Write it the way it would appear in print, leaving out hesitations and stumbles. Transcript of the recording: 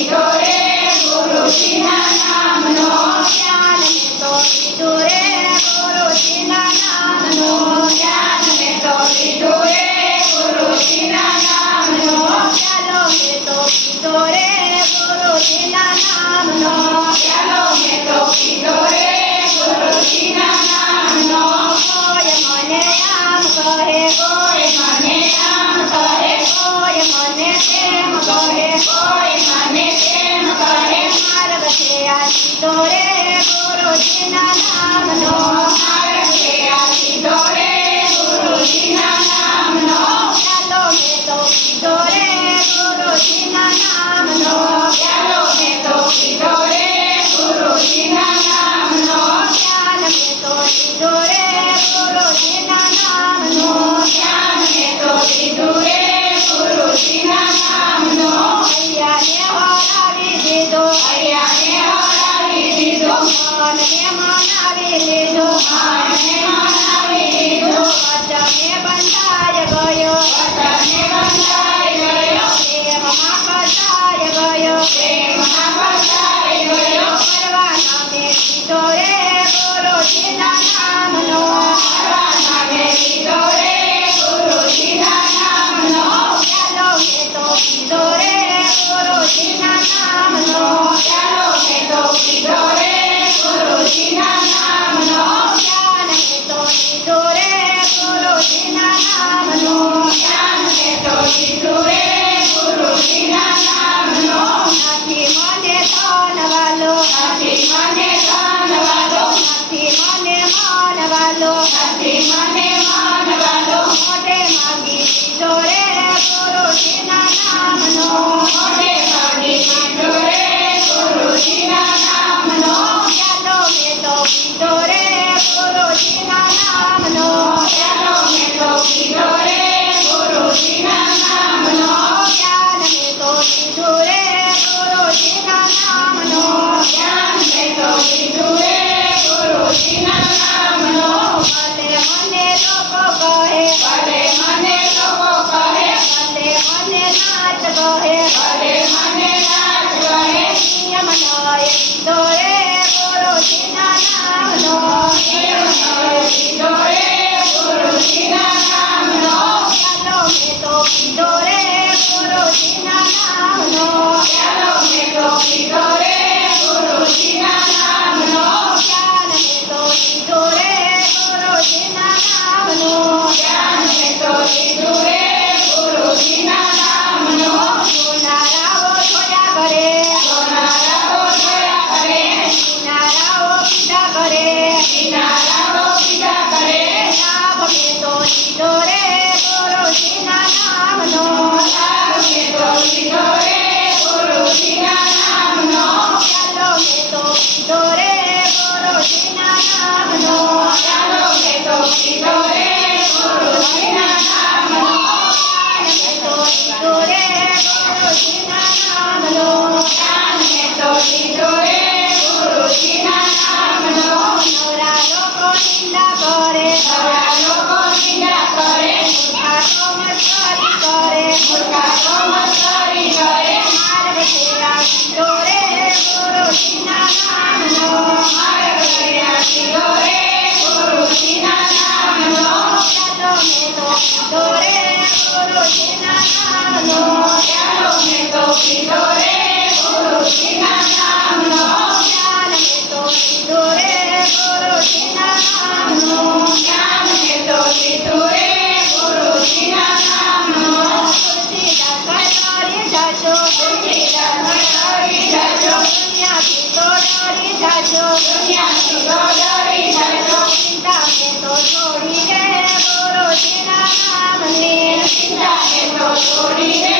કીધો રે ગુરુજીના નામનો જ્ઞાન મેં તો કીધું રે ગુરુજીના નામનો જ્ઞાન મેં તો કીધું રે ગુરુજીના નામનો ચાલો મેં તો કીધો રે ગુરુજીના નામનો ચાલો મેં તો કીધો રે ગુરુજીના નામનો કોઈ મને આમ કહે કોઈ મને આમ કહે કોઈ મને તેમ કહે કોઈ મને તેમ કહે માર્ગ છે આ સીધો રે ગુરુજીના નામનો માર્ગ છે આ સીધો રે ગુરુજીના નામનો ચાલો મેં તો કીધો રે ગુરુજીના નામનો ચાલો મેં તો કીધો રે ગુરુજીના નામનો જ્ઞાન મેં તો કીધો રે ગુરુજીના નામનો જ્ઞાન મેં તો કીધું રે ગુરુજીના નામનો હૈયાને હરાવી દીધો હૈયાને હરાવી દીધો મનને મનાવી લીધો મનને મનાવી લીધો વચને બંધાઈ ગયો વચને બંધાઈ ગયો પ્રેમમાં ફસાઈ ગયો પ્રેમમાં ફસાઈ ગયો કરવાના મેં કીધો રે ગુરુજીના નામનો કરવાના મેં કીધો રે ગુરુજીના નામનો ચાલો મેં તો કીધો રે ગુરુજીના નામનો ચાલો મેં તો કીધો રે ગુરુજીના નામનો જ્ઞાન મેં તો કીધું રે ગુરુજીના નામનો જ્ઞાન મેં તો કીધું રે ગુરુજીના નામનો નથી મને ધનવાલો નથી મને ધનવાલો નથી મને માનવાલો નથી મને માનવાલો મોઢે માંગી દીધો રે ગુરુજીના નામનો મોઢે માંગી દીધો રે ગુરુજીના નામનો ચાલો મેં તો કીધો રે ગુરુજીના નામનો ચાલો મેં તો કીધો રે ગુરુજીના નામનો જ્ઞાન મેં તો કીધું રે ગુરુજીના નામનો જ્ઞાન મેં તો કીધું રે ગુરુજીના નામનો ભલે મને લોકો કહે ભલે મને લોકો કહે ભલે મને નાચ કહે ભલે મને નાચ કહે નિયમ નય કીધો રે ગુરુજીના નામનો નિયમ નય કીધો રે ગુરુજીના નામનો ચાલો મેં તો કીધો રે ગુરુજીના નામનો ચાલો મેં તો કીધો રે ગુરુજીના નામનો જ્ઞાન મેં તો કીધું રે ગુરુજીના નામનો જ્ઞાન મેં તો કીધું રે ગુરુજીના નામનો સોનારાઓ જોયા કરે સોનારાઓ જોયા કરે કિનારાઓ પીધા કરે કિનારાઓ પીધા કરે લાભ મેં તો કીધો રે ગુરુજીના નામનો લાભ મેં તો કીધો રે ગુરુજીના નામનો ચાલો મેં તો કીધો રે ગુરુજીના નામનો ચાલો મેં તો કીધો રે ગુરુજીના નામનો જ્ઞાન મેં તો કીધું રે ગુરુજીના નામનો જ્ઞાન મેં તો કીધું રે ગુરુજીના નામનો નવરા લોકો નિંદા કરે નવરા લોકો નિંદા કરે મૂર્ખા તો મસ્કરી કરે મૂર્ખા તો મસ્કરી કરે માર્ગ છે આ સીધો રે ગુરુજીના નામનો માર્ગ છે આ સીધો રે ગુરુજીના નામનો ચાલો મેં તો કીધો રે ગુરુજીના નામનો ચાલો મેં તો કીધો રે ગુરુજીના નામનો જ્ઞાન મેં તો કીધું રે ગુરુજીના નામનો જ્ઞાન મેં તો કીધું રે ગુરુજીના નામનો તુલસીદાસ કરી જાજો તુલસીદાસ કરી જાજો દુનિયાથી તો ડરી જાજો દુનિયાથી તો ડરી જાજો ચિંતા મેં તો છોડી રે ગુરુજીના નામની ચિંતા મેં તો છોડી રે